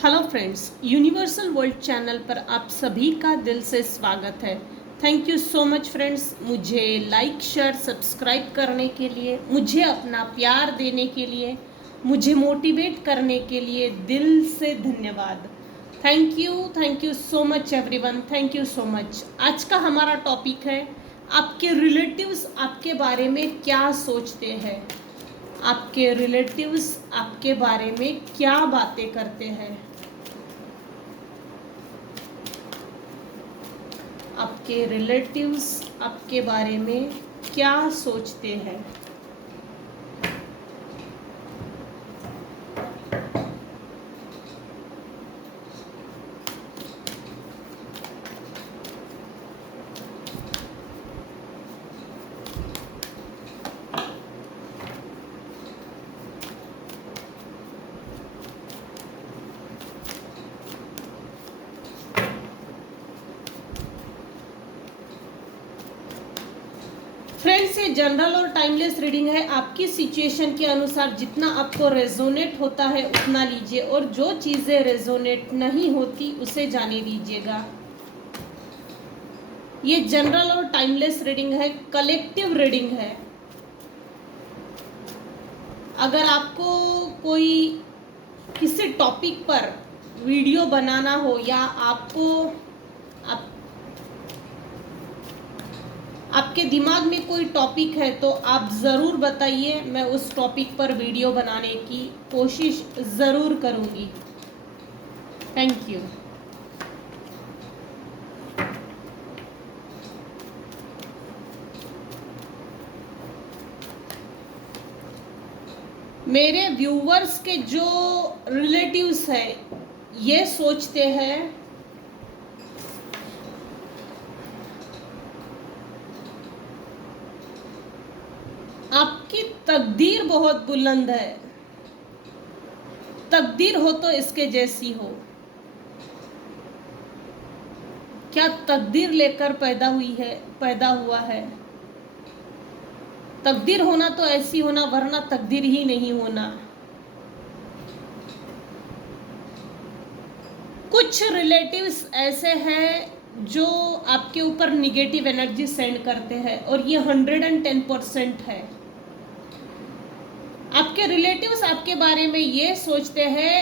Hello friends, universal world channel पर आप सभी का दिल से स्वागत है। Thank you so much friends, मुझे लाइक शेयर सब्सक्राइब करने के लिए, मुझे अपना प्यार देने के लिए, मुझे मोटिवेट करने के लिए दिल से धन्यवाद। Thank you so much everyone, thank you so much. आज का हमारा टॉपिक है आपके रिलेटिव्स आपके बारे में क्या सोचते हैं। आपके रिलेटिव्स आपके बारे में क्या बातें करते हैं। आपके रिलेटिव्स आपके बारे में क्या सोचते हैं। फ्रेंड्स, ये जनरल और टाइमलेस रीडिंग है। आपकी सिचुएशन के अनुसार जितना आपको रेजोनेट होता है उतना लीजिए, और जो चीज़ें रेजोनेट नहीं होती उसे जाने दीजिएगा। ये जनरल और टाइमलेस रीडिंग है, कलेक्टिव रीडिंग है। अगर आपको कोई किसी टॉपिक पर वीडियो बनाना हो या आपके दिमाग में कोई टॉपिक है तो आप ज़रूर बताइए, मैं उस टॉपिक पर वीडियो बनाने की कोशिश ज़रूर करूँगी। Thank you. मेरे व्यूवर्स के जो रिलेटिव्स हैं ये सोचते हैं आपकी तकदीर बहुत बुलंद है। तकदीर हो तो इसके जैसी हो। क्या तकदीर लेकर पैदा हुआ है। तकदीर होना तो ऐसी होना, वरना तकदीर ही नहीं होना। कुछ रिलेटिव्स ऐसे हैं जो आपके ऊपर निगेटिव एनर्जी सेंड करते हैं, और ये 110% है। आपके रिलेटिव्स आपके बारे में ये सोचते हैं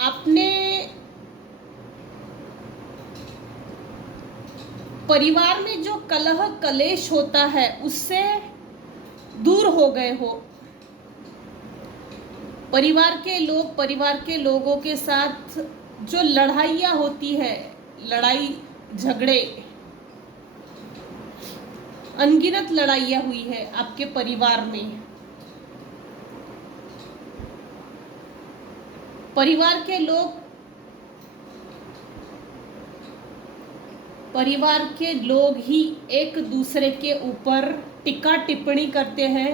आपने परिवार में जो कलह कलेश होता है उससे दूर हो गए हो। परिवार के लोगों के साथ जो लड़ाइयाँ होती है, लड़ाई झगड़े, अनगिनत लड़ाइयाँ हुई है आपके परिवार में। परिवार के लोग ही एक दूसरे के ऊपर टिक्का टिप्पणी करते हैं,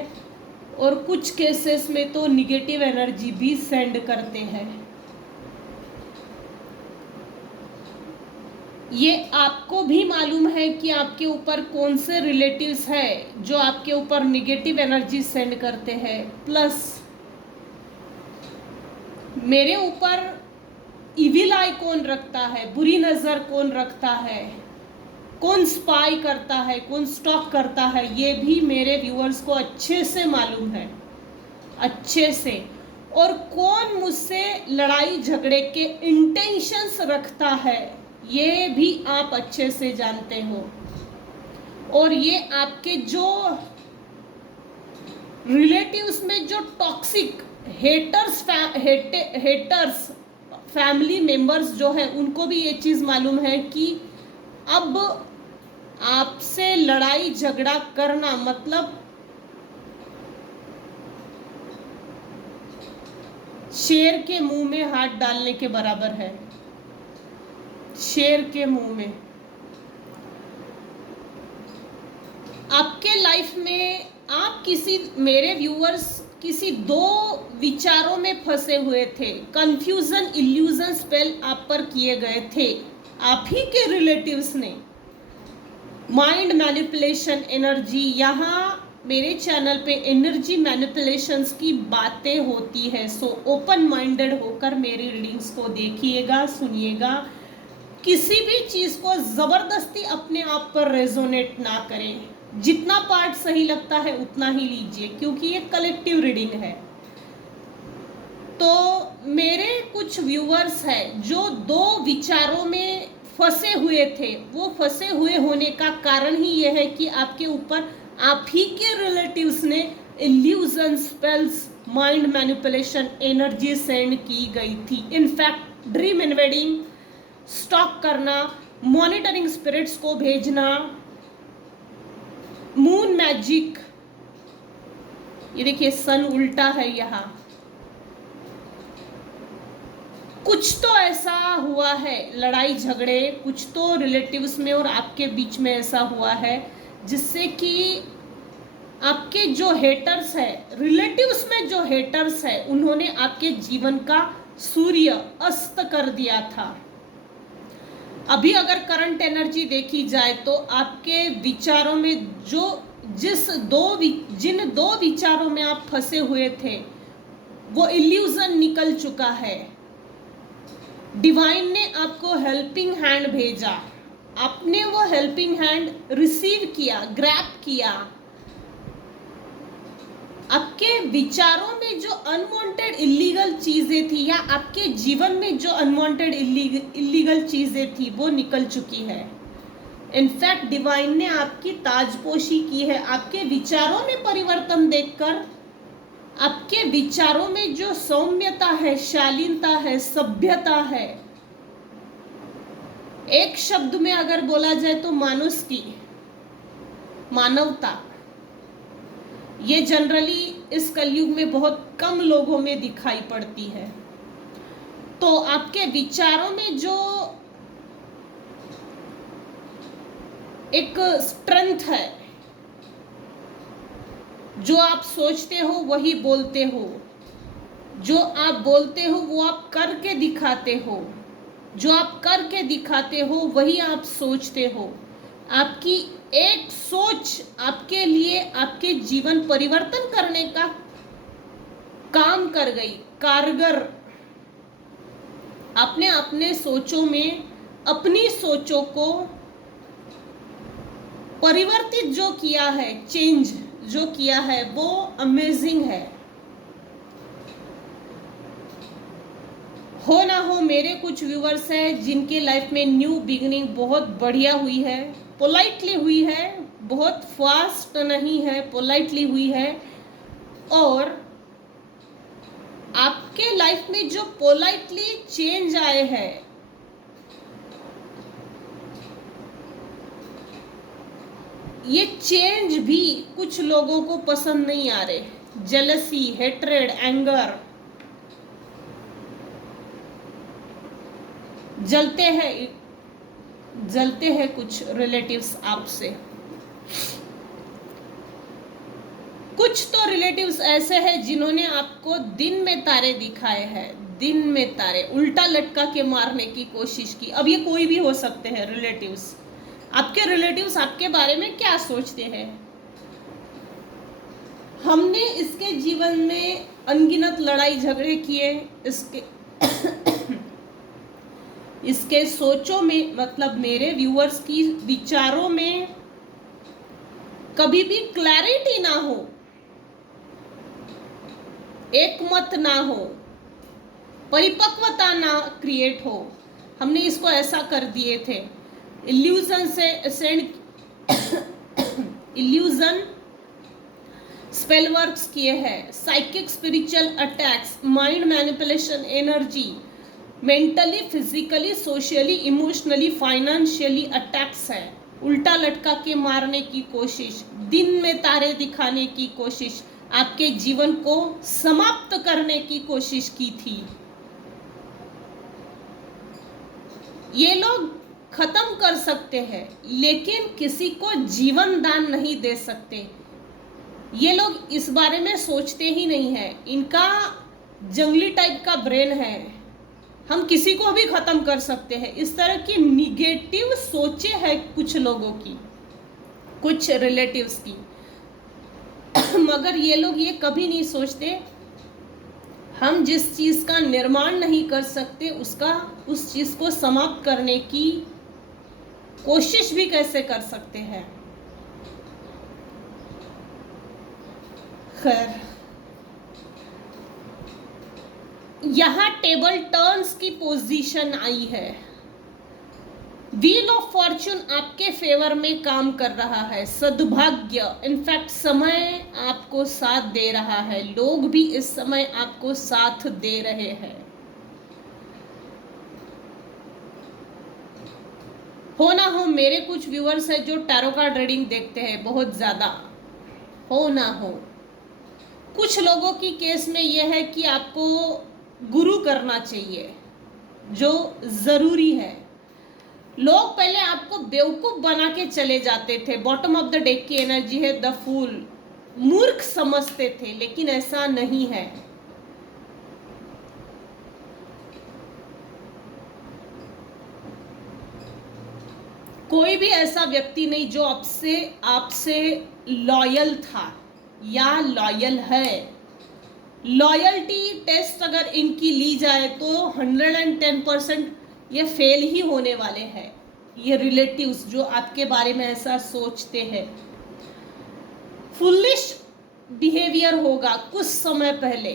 और कुछ केसेस में तो निगेटिव एनर्जी भी सेंड करते हैं। ये आपको भी मालूम है कि आपके ऊपर कौन से रिलेटिव्स हैं जो आपके ऊपर निगेटिव एनर्जी सेंड करते हैं। प्लस मेरे ऊपर इविल आई कौन रखता है, बुरी नज़र कौन रखता है, कौन स्पाई करता है, कौन स्टॉक करता है, ये भी मेरे व्यूअर्स को अच्छे से मालूम है, अच्छे से। और कौन मुझसे लड़ाई झगड़े के इंटेंशंस रखता है ये भी आप अच्छे से जानते हो। और ये आपके जो रिलेटिव्स में जो टॉक्सिक हेटर्स फैमिली मेंबर्स जो है, उनको भी ये चीज़ मालूम है कि अब आपसे लड़ाई झगड़ा करना मतलब शेर के मुंह में हाथ डालने के बराबर है। शेर के मुंह में। आपके लाइफ में आप मेरे व्यूअर्स किसी दो विचारों में फंसे हुए थे। कंफ्यूजन, इल्यूजन स्पेल आप पर किए गए थे आप ही के रिलेटिव्स ने। माइंड मैनिपुलेशन एनर्जी, यहाँ मेरे चैनल पे एनर्जी मैनिपुलेशंस की बातें होती है। सो ओपन माइंडेड होकर मेरी रीडिंग्स को देखिएगा, सुनिएगा। किसी भी चीज को जबरदस्ती अपने आप पर रेजोनेट ना करें। जितना पार्ट सही लगता है उतना ही लीजिए, क्योंकि ये कलेक्टिव रीडिंग है। तो मेरे कुछ व्यूअर्स हैं जो दो विचारों में फंसे हुए थे। वो फंसे हुए होने का कारण ही यह है कि आपके ऊपर आप ही के रिलेटिव्स ने illusion, spells, mind manipulation energy send की गई थी। इनफैक्ट ड्रीम इन्वेडिंग, स्टॉक करना, मॉनिटरिंग स्पिरिट्स को भेजना, मून मैजिक, ये देखिए सन उल्टा है यहाँ। कुछ तो ऐसा हुआ है, लड़ाई झगड़े कुछ तो रिलेटिव्स में और आपके बीच में ऐसा हुआ है जिससे कि आपके जो हेटर्स है, रिलेटिव्स में जो हेटर्स है, उन्होंने आपके जीवन का सूर्य अस्त कर दिया था। अभी अगर करंट एनर्जी देखी जाए तो आपके विचारों में जिन दो विचारों में आप फंसे हुए थे वो इल्यूजन निकल चुका है। डिवाइन ने आपको हेल्पिंग हैंड भेजा, आपने वो हेल्पिंग हैंड रिसीव किया, ग्रैब किया। आपके विचारों में जो अनवांटेड इलीगल चीजें थी या आपके जीवन में जो अनवांटेड इलीगल चीजें थी वो निकल चुकी है। इनफैक्ट डिवाइन ने आपकी ताजपोशी की है। आपके विचारों में परिवर्तन देखकर आपके विचारों में जो सौम्यता है, शालीनता है, सभ्यता है, एक शब्द में अगर बोला जाए तो मानुषी, मानवता, ये जनरली इस कलयुग में बहुत कम लोगों में दिखाई पड़ती है। तो आपके विचारों में जो एक स्ट्रेंथ है, जो आप सोचते हो वही बोलते हो, जो आप बोलते हो वो आप करके दिखाते हो, जो आप करके दिखाते हो वही आप सोचते हो। आपकी एक सोच आपके लिए आपके जीवन परिवर्तन करने का काम कर गई, कारगर। आपने अपने सोचों में अपनी सोचों को परिवर्तित जो किया है, चेंज जो किया है, वो अमेजिंग है। हो ना हो, मेरे कुछ व्यूअर्स हैं जिनके लाइफ में न्यू बिगिनिंग बहुत बढ़िया हुई है, पोलाइटली हुई है, बहुत फास्ट नहीं है, पोलाइटली हुई है। और आपके लाइफ में जो पोलाइटली चेंज आए हैं, ये चेंज भी कुछ लोगों को पसंद नहीं आ रहे। जेलसी, हेट्रेड, एंगर, जलते हैं कुछ रिलेटिव्स आपसे। कुछ तो रिलेटिव्स ऐसे हैं जिन्होंने आपको दिन में तारे दिखाए हैं, दिन में तारे उल्टा लटका के मारने की कोशिश की। अब ये कोई भी हो सकते हैं रिलेटिव्स। आपके रिलेटिव्स आपके बारे में क्या सोचते हैं? हमने इसके जीवन में अनगिनत लड़ाई झगड़े किए, इसके सोचों में, मतलब मेरे व्यूअर्स की विचारों में कभी भी क्लैरिटी ना हो, एक मत ना हो, परिपक्वता ना क्रिएट हो। हमने इसको ऐसा कर दिए थे, इल्यूजन स्पेल वर्क्स किए हैं, psychic spiritual attacks, mind manipulation energy, mentally, physically, socially, emotionally, financially attacks है। उल्टा लटका के मारने की कोशिश, दिन में तारे दिखाने की कोशिश, आपके जीवन को समाप्त करने की कोशिश की थी। ये लोग खत्म कर सकते हैं लेकिन किसी को जीवन दान नहीं दे सकते। ये लोग इस बारे में सोचते ही नहीं है। इनका जंगली टाइप का ब्रेन है, हम किसी को भी खत्म कर सकते हैं। इस तरह की निगेटिव सोचे हैं कुछ लोगों की, कुछ रिलेटिव्स की। मगर ये लोग ये कभी नहीं सोचते हम जिस चीज का निर्माण नहीं कर सकते उस चीज को समाप्त करने की कोशिश भी कैसे कर सकते हैं। खैर, यहां टेबल टर्न्स की पोजीशन आई है। व्हील ऑफ फॉर्च्यून आपके फेवर में काम कर रहा है। सद्भाग्य, इनफैक्ट समय आपको साथ दे रहा है। लोग भी इस समय आपको साथ दे रहे हैं। हो ना हो, मेरे कुछ व्यूअर्स हैं जो टैरो कार्ड रीडिंग देखते हैं बहुत ज्यादा। हो ना हो, कुछ लोगों की केस में यह है कि आपको गुरु करना चाहिए, जो जरूरी है। लोग पहले आपको बेवकूफ बना के चले जाते थे। बॉटम ऑफ द डेक की एनर्जी है द फूल, मूर्ख समझते थे, लेकिन ऐसा नहीं है। कोई भी ऐसा व्यक्ति नहीं जो आपसे लॉयल था या लॉयल है। लॉयल्टी टेस्ट अगर इनकी ली जाए तो 110% ये फेल ही होने वाले हैं। ये रिलेटिव्स जो आपके बारे में ऐसा सोचते हैं, फुलिश बिहेवियर होगा कुछ समय पहले,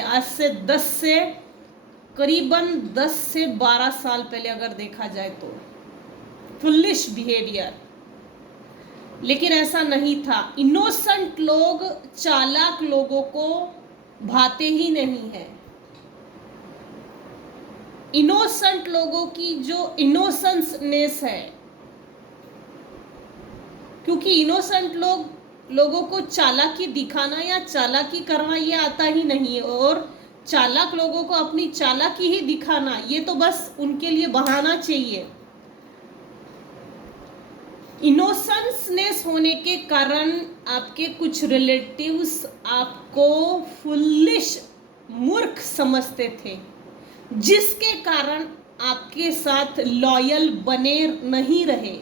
आज से 10 से करीबन 10 से 12 साल पहले अगर देखा जाए तो फुलिश बिहेवियर। लेकिन ऐसा नहीं था। इनोसेंट लोग चालाक लोगों को भाते ही नहीं है। इनोसेंट लोगों की जो इनोसेंसनेस है, क्योंकि इनोसेंट लोगों को चालाकी दिखाना या चालाकी करना ये आता ही नहीं है, और चालाक लोगों को अपनी चालाकी ही दिखाना ये तो बस उनके लिए बहाना चाहिए। इनोसेंसनेस होने के कारण आपके कुछ रिलेटिव्स आपको फुलिश, मूर्ख समझते थे, जिसके कारण आपके साथ लॉयल बने नहीं रहे।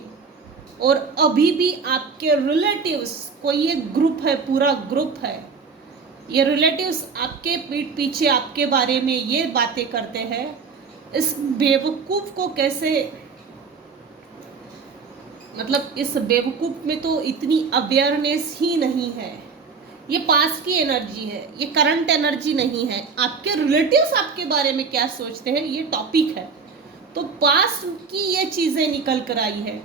और अभी भी आपके रिलेटिव्स, कोई एक ग्रुप है, पूरा ग्रुप है, ये रिलेटिव्स आपके पीठ पीछे आपके बारे में ये बातें करते हैं। इस बेवकूफ को कैसे, मतलब इस बेवकूफ में तो इतनी अवेयरनेस ही नहीं है। ये पास की एनर्जी है, ये करंट एनर्जी नहीं है। आपके रिलेटिव्स आपके बारे में क्या सोचते हैं ये टॉपिक है, तो पास की ये चीजें निकल कर आई है।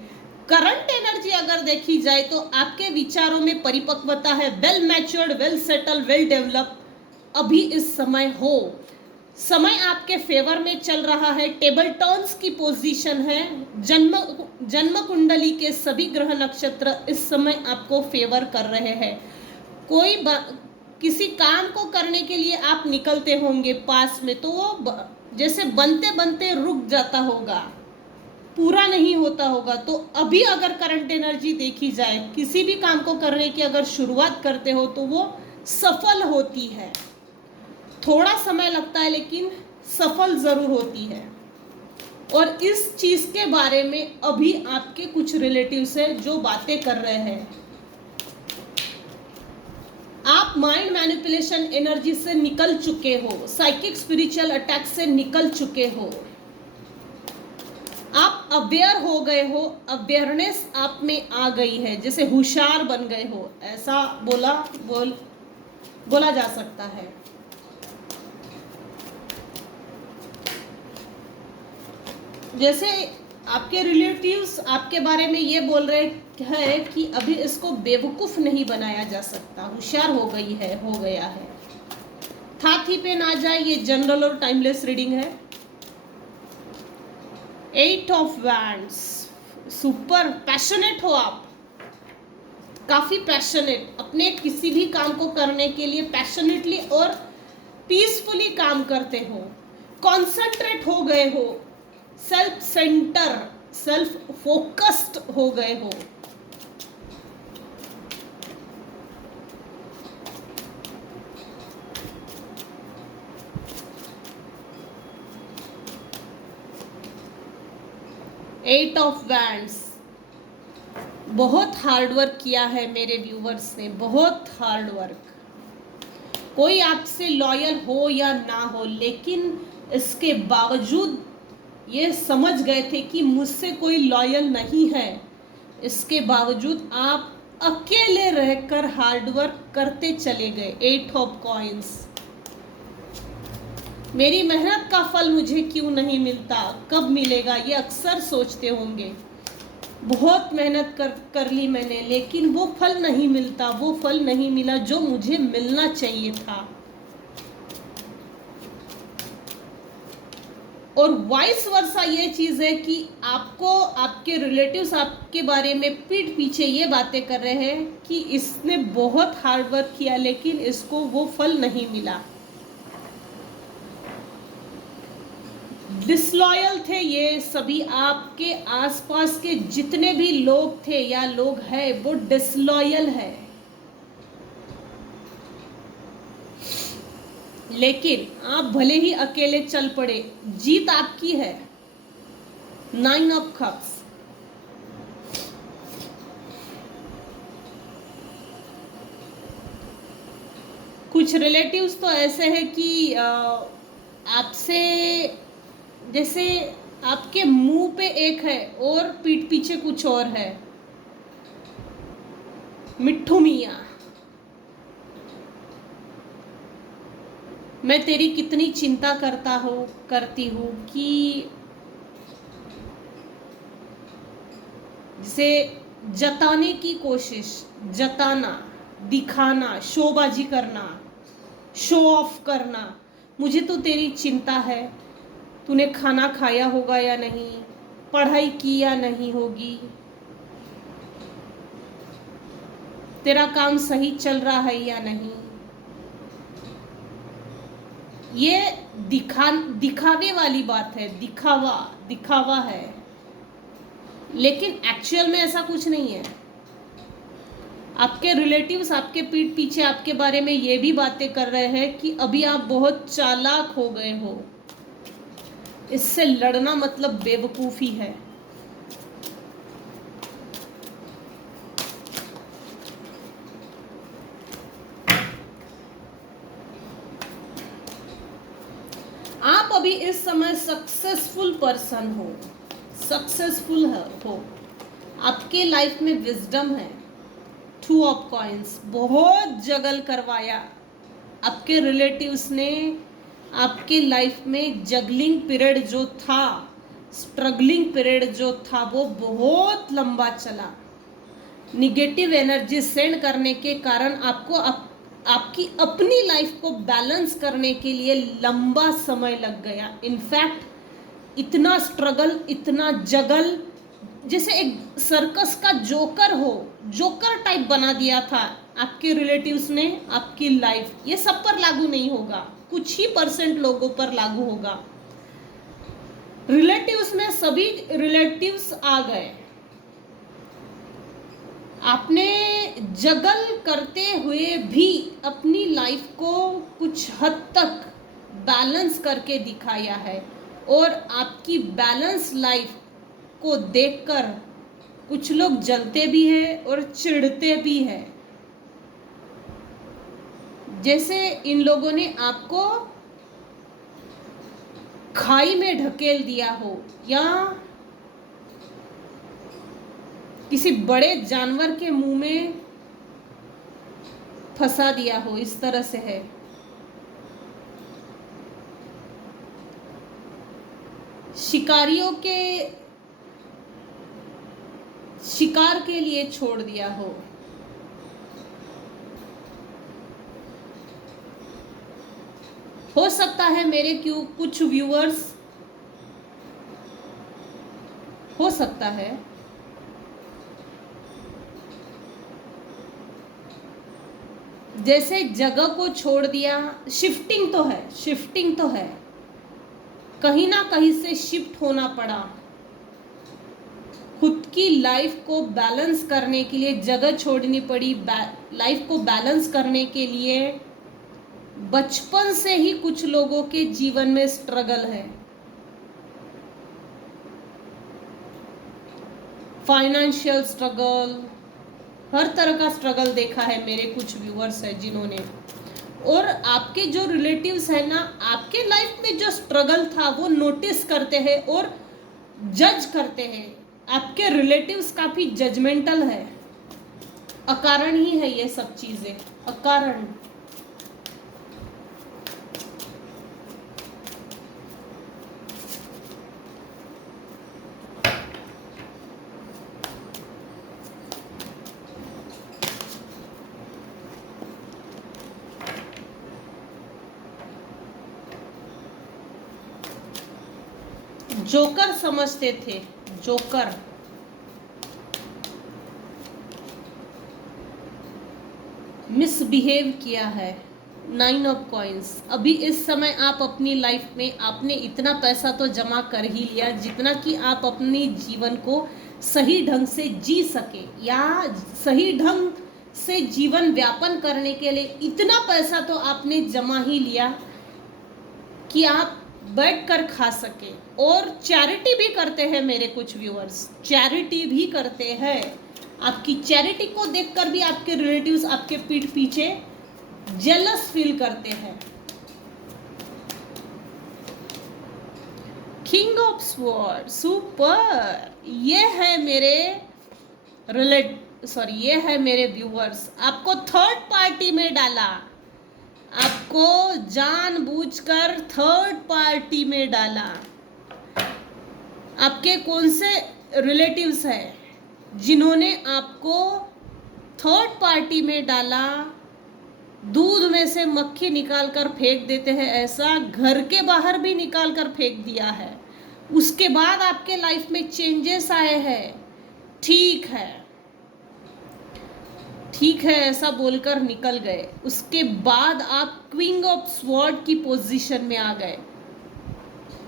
करंट एनर्जी अगर देखी जाए तो आपके विचारों में परिपक्वता है, well matured, well settle, well develop अभी इस समय हो। समय आपके फेवर में चल रहा है। टेबल टर्न्स की पोजीशन है। जन्म कुंडली के सभी ग्रह नक्षत्र इस समय आपको फेवर कर रहे हैं। किसी काम को करने के लिए आप निकलते होंगे पास में, तो वो जैसे बनते बनते रुक जाता होगा, पूरा नहीं होता होगा। तो अभी अगर करंट एनर्जी देखी जाए, किसी भी काम को करने की अगर शुरुआत करते हो तो वो सफल होती है। थोड़ा समय लगता है लेकिन सफल जरूर होती है। और इस चीज के बारे में अभी आपके कुछ रिलेटिव्स हैं जो बातें कर रहे हैं। आप माइंड मैनिपुलेशन एनर्जी से निकल चुके हो, साइकिक स्पिरिचुअल अटैक से निकल चुके हो, आप अवेयर हो गए हो, अवेयरनेस आप में आ गई है, जैसे होशियार बन गए हो, ऐसा बोला जा सकता है। जैसे आपके रिलेटिव्स आपके बारे में ये बोल रहे हैं कि अभी इसको बेवकूफ नहीं बनाया जा सकता, होशियार हो गया है। थाथी पे ना जाए, ये जनरल और टाइमलेस रीडिंग है। 8 ऑफ वैंड्स, सुपर पैशनेट हो आप, काफी पैशनेट, अपने किसी भी काम को करने के लिए पैशनेटली और पीसफुली काम करते हो, कॉन्सेंट्रेट हो गए हो, सेल्फ सेंटर, सेल्फ फोकस्ड हो गए हो। एट ऑफ वैंड्स, बहुत हार्ड वर्क किया है मेरे व्यूवर्स ने, बहुत हार्ड वर्क। कोई आपसे लॉयल हो या ना हो, लेकिन इसके बावजूद ये समझ गए थे कि मुझसे कोई लॉयल नहीं है, इसके बावजूद आप अकेले रहकर हार्ड वर्क करते चले गए। 8 ऑफ कॉइंस। मेरी मेहनत का फल मुझे क्यों नहीं मिलता, कब मिलेगा, ये अक्सर सोचते होंगे। बहुत मेहनत कर ली मैंने, लेकिन वो फल नहीं मिलता, वो फल नहीं मिला जो मुझे मिलना चाहिए था। और वाइस वर्सा ये चीज़ है कि आपको आपके रिलेटिव्स आपके बारे में पीठ पीछे ये बातें कर रहे हैं कि इसने बहुत हार्ड वर्क किया लेकिन इसको वो फल नहीं मिला। डिसलॉयल थे ये सभी, आपके आसपास के जितने भी लोग थे या लोग हैं वो डिसलॉयल है। लेकिन आप भले ही अकेले चल पड़े, जीत आपकी है। 9 ऑफ कप्स। कुछ रिलेटिव्स तो ऐसे हैं कि आपसे जैसे आपके मुंह पे एक है और पीठ पीछे कुछ और है। मिट्ठू मियाँ, मैं तेरी कितनी चिंता करती हूँ कि जिसे जताने की कोशिश, जताना, दिखाना, शोबाजी करना, शो ऑफ करना, मुझे तो तेरी चिंता है। तूने खाना खाया होगा या नहीं, पढ़ाई की या नहीं होगी, तेरा काम सही चल रहा है या नहीं। ये दिखावे वाली बात है, दिखावा है, लेकिन एक्चुअल में ऐसा कुछ नहीं है। आपके रिलेटिव्स आपके पीठ पीछे आपके बारे में ये भी बातें कर रहे हैं कि अभी आप बहुत चालाक हो गए हो। इससे लड़ना मतलब बेवकूफ़ी है। आप अभी इस समय सक्सेसफुल पर्सन हो, सक्सेसफुल हो, आपके लाइफ में विजडम है। 2 ऑफ कॉइंस। बहुत जगल करवाया आपके रिलेटिव्स ने। आपके लाइफ में जगलिंग पीरियड जो था, स्ट्रगलिंग पीरियड जो था, वो बहुत लंबा चला। निगेटिव एनर्जी सेंड करने के कारण आपको आपकी अपनी लाइफ को बैलेंस करने के लिए लंबा समय लग गया। इनफैक्ट इतना स्ट्रगल, इतना जगल, जैसे एक सर्कस का जोकर हो, जोकर टाइप बना दिया था आपके रिलेटिव्स ने आपकी लाइफ। ये सब पर लागू नहीं होगा, कुछ ही % लोगों पर लागू होगा। रिलेटिव्स में सभी रिलेटिव्स आ गए। आपने जगल करते हुए भी अपनी लाइफ को कुछ हद तक बैलेंस करके दिखाया है, और आपकी बैलेंस लाइफ को देखकर कुछ लोग जलते भी हैं और चिढ़ते भी हैं। जैसे इन लोगों ने आपको खाई में ढकेल दिया हो या किसी बड़े जानवर के मुंह में फंसा दिया हो, इस तरह से है। शिकारियों के शिकार के लिए छोड़ दिया हो सकता है मेरे कुछ व्यूअर्स, हो सकता है जैसे जगह को छोड़ दिया। शिफ्टिंग तो है, कहीं ना कहीं से शिफ्ट होना पड़ा। खुद की लाइफ को बैलेंस करने के लिए जगह छोड़नी पड़ी। लाइफ को बैलेंस करने के लिए बचपन से ही कुछ लोगों के जीवन में स्ट्रगल है। फाइनेंशियल स्ट्रगल, हर तरह का स्ट्रगल देखा है। मेरे कुछ व्यूअर्स हैं जिन्होंने, और आपके जो रिलेटिव्स हैं ना, आपके लाइफ में जो स्ट्रगल था वो नोटिस करते हैं और जज करते हैं। आपके रिलेटिव्स काफ़ी जजमेंटल है, अकारण ही है ये सब चीज़ें, अकारण। जोकर समझते थे, जोकर। मिसबिहेव किया है। 9 ऑफ कॉइंस। अभी इस समय आप अपनी लाइफ में आपने इतना पैसा तो जमा कर ही लिया जितना कि आप अपनी जीवन को सही ढंग से जी सके, या सही ढंग से जीवन व्यापन करने के लिए इतना पैसा तो आपने जमा ही लिया कि आप बैठ कर खा सके। और चैरिटी भी करते हैं मेरे कुछ व्यूअर्स, चैरिटी भी करते हैं। आपकी चैरिटी को देखकर भी आपके रिलेटिव्स आपके पीठ पीछे जेलस फील करते हैं। King of sword, super. ये है मेरे ये है मेरे व्यूअर्स। आपको थर्ड पार्टी में डाला, आपको जानबूझकर थर्ड पार्टी में डाला। आपके कौन से रिलेटिव्स हैं जिन्होंने आपको थर्ड पार्टी में डाला? दूध में से मक्खी निकाल कर फेंक देते हैं, ऐसा घर के बाहर भी निकाल कर फेंक दिया है। उसके बाद आपके लाइफ में चेंजेस आए हैं। ठीक है, ठीक है, ऐसा बोलकर निकल गए। उसके बाद आप क्वीन ऑफ स्वॉर्ड की पोजीशन में आ गए।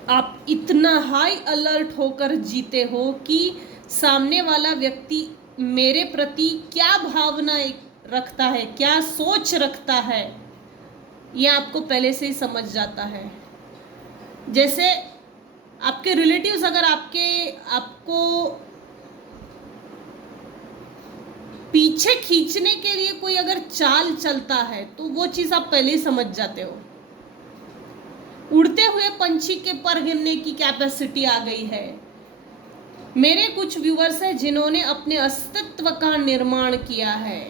आप इतना हाई अलर्ट होकर जीते हो कि सामने वाला व्यक्ति मेरे प्रति क्या भावना रखता है, क्या सोच रखता है, ये आपको पहले से ही समझ जाता है। जैसे आपके रिलेटिव्स अगर आपको पीछे खींचने के लिए कोई अगर चाल चलता है तो वो चीज़ आप पहले ही समझ जाते हो। उड़ते हुए पंछी के पर गिरने की कैपेसिटी आ गई है। मेरे कुछ व्यूअर्स हैं जिन्होंने अपने अस्तित्व का निर्माण किया है,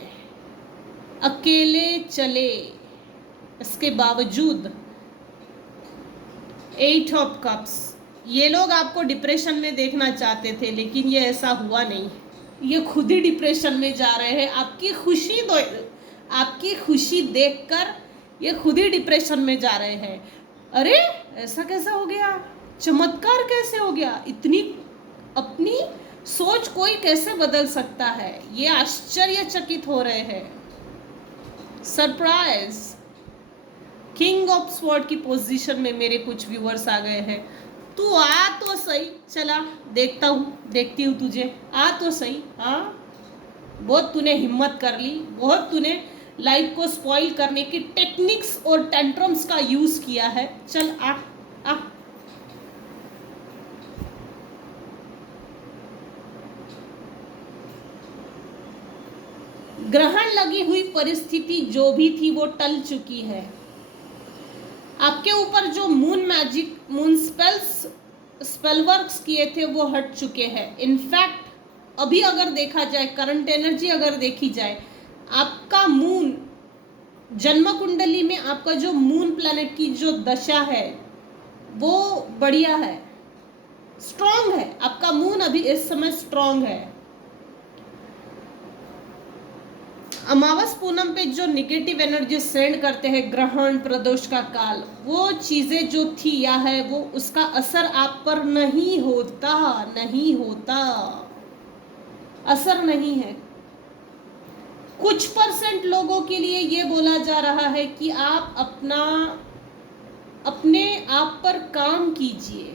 अकेले चले, इसके बावजूद। 8 ऑफ कप्स। ये लोग आपको डिप्रेशन में देखना चाहते थे, लेकिन ये ऐसा हुआ नहीं। ये खुद ही डिप्रेशन में जा रहे हैं। आपकी खुशी देखकर ये खुद ही डिप्रेशन में जा रहे हैं। अरे ऐसा कैसा हो गया, चमत्कार कैसे हो गया, इतनी अपनी सोच कोई कैसे बदल सकता है, ये आश्चर्यचकित हो रहे हैं। सरप्राइज। किंग ऑफ स्वॉर्ड की पोजीशन में मेरे कुछ व्यूअर्स आ गए हैं। तू आ तो सही, चला देखती हूँ तुझे, आ तो सही। हाँ, बहुत तूने हिम्मत कर ली, बहुत तूने लाइफ को स्पॉइल करने की टेक्निक्स और टेंट्रम्स का यूज किया है। चल आ आ। ग्रहण लगी हुई परिस्थिति जो भी थी वो टल चुकी है। आपके ऊपर जो मून स्पेल वर्क्स किए थे वो हट चुके हैं। इनफैक्ट अभी अगर देखा जाए, करंट एनर्जी अगर देखी जाए, आपका मून जन्म कुंडली में आपका जो मून प्लैनेट की जो दशा है वो बढ़िया है, स्ट्रांग है। आपका मून अभी इस समय स्ट्रांग है। अमावस पूनम पे जो निगेटिव एनर्जी सेंड करते हैं, ग्रहण प्रदोष का काल, वो चीजें जो थी या है वो उसका असर आप पर नहीं होता, असर नहीं है। कुछ % लोगों के लिए ये बोला जा रहा है कि आप अपने आप पर काम कीजिए,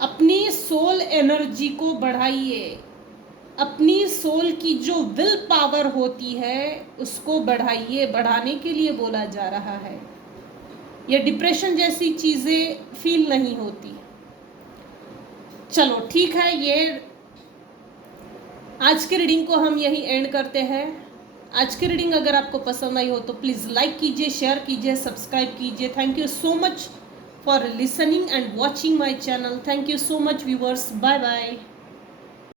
अपनी सोल एनर्जी को बढ़ाइए, अपनी सोल की जो विल पावर होती है उसको बढ़ाइए, बढ़ाने के लिए बोला जा रहा है। ये डिप्रेशन जैसी चीज़ें फील नहीं होती। चलो ठीक है, ये आज की रीडिंग को हम यही एंड करते हैं। आज की रीडिंग अगर आपको पसंद आई हो तो प्लीज़ लाइक कीजिए, शेयर कीजिए, सब्सक्राइब कीजिए। Thank you so much for listening and watching my channel. Thank you so much viewers. Bye bye.